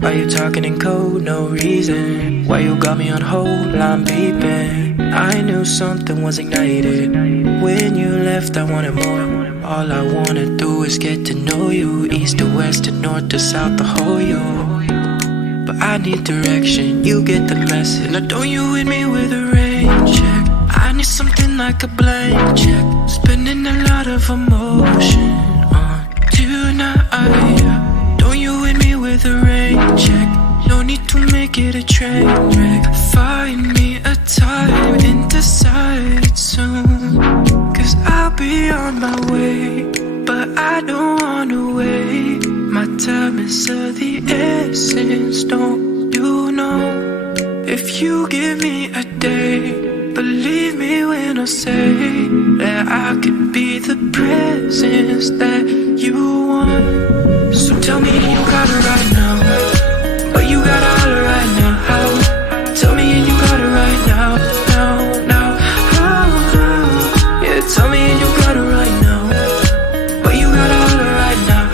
Why you talking in code, no reason? Why you got me on hold, I'm beeping? I knew something was ignited. When you left, I wanted more. All I wanna do is get to know you. East to west to north to south, the whole you. But I need direction, you get the message. Now don't you hit me with a rain check. I need something like a blank check. Spending a lot of emotion on tonight. Don't you hit me with a rain check. No need to make it a train wreck. Find me a time and decide soon, 'cause I'll be on my way, but I don't wanna wait. My time is of the essence, don't you know? If you give me a day, believe me when I say that I could be the presence that you want. So tell me you got it right now, but you got it right now. Tell me you got it right now, now. Yeah, tell me you got it right now, but you got it right now.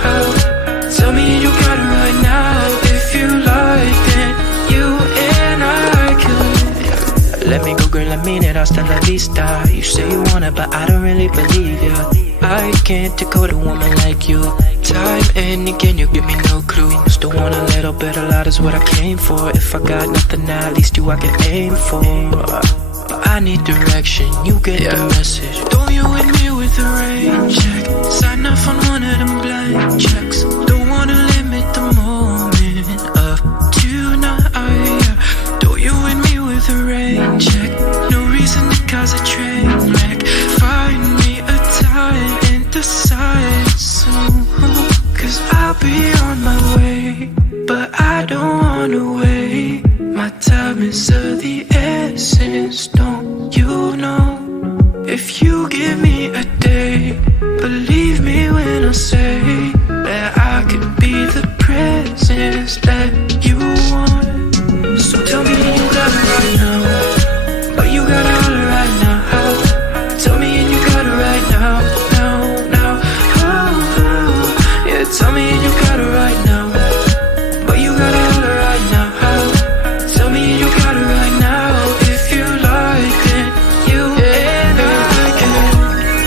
Tell me you got it right now. If you like, then you and I could. Let me go, girl, I mean it, hasta la vista. You say you want it, but I don't really believe you. I can't decode a woman like you. Time and again, you give me no clue. Still want a little bit, a lot is what I came for. If I got nothing now, at least you I can aim for. But I need direction, you get the message. Don't you hit me with a rain check. Sign off on one of them blank checks. Don't wanna limit the moment of tonight. Don't you hit me with a rain check. No reason to cause a train wreck. Find me a time and decide soon, 'cause I'll be on my way, but I don't wanna wait. My time is of the essence, don't you know? If you give me a day, believe me when I say that I could be the presence that you want. So tell me you got it right now, but you got it right now. Tell me you got it right now, now. Yeah, tell me you got it right now, but you got it right now. Tell me you got it right now. If you like it, you and I can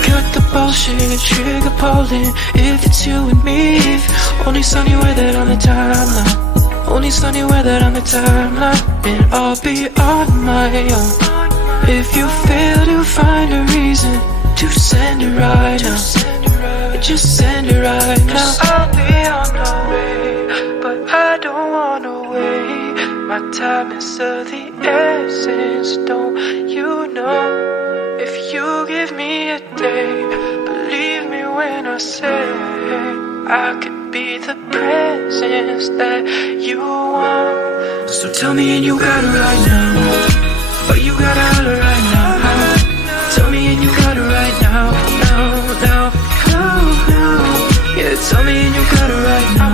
cut the bullshit, trigger pulling. If it's you and me, only sunny weather on the timeline. Only sunny weather on the timeline, and I'll be on my own. If you fail to find a reason to send it right now, just send it right now. I'll be on the way, but I don't wanna wait. My time is of the essence, don't you know? If you give me a day, believe me when I say I could be the presence that you want. So tell me and you got it right now, but you got it right now. Tell me and you got it right now, now. Yeah, tell me and you got it right now.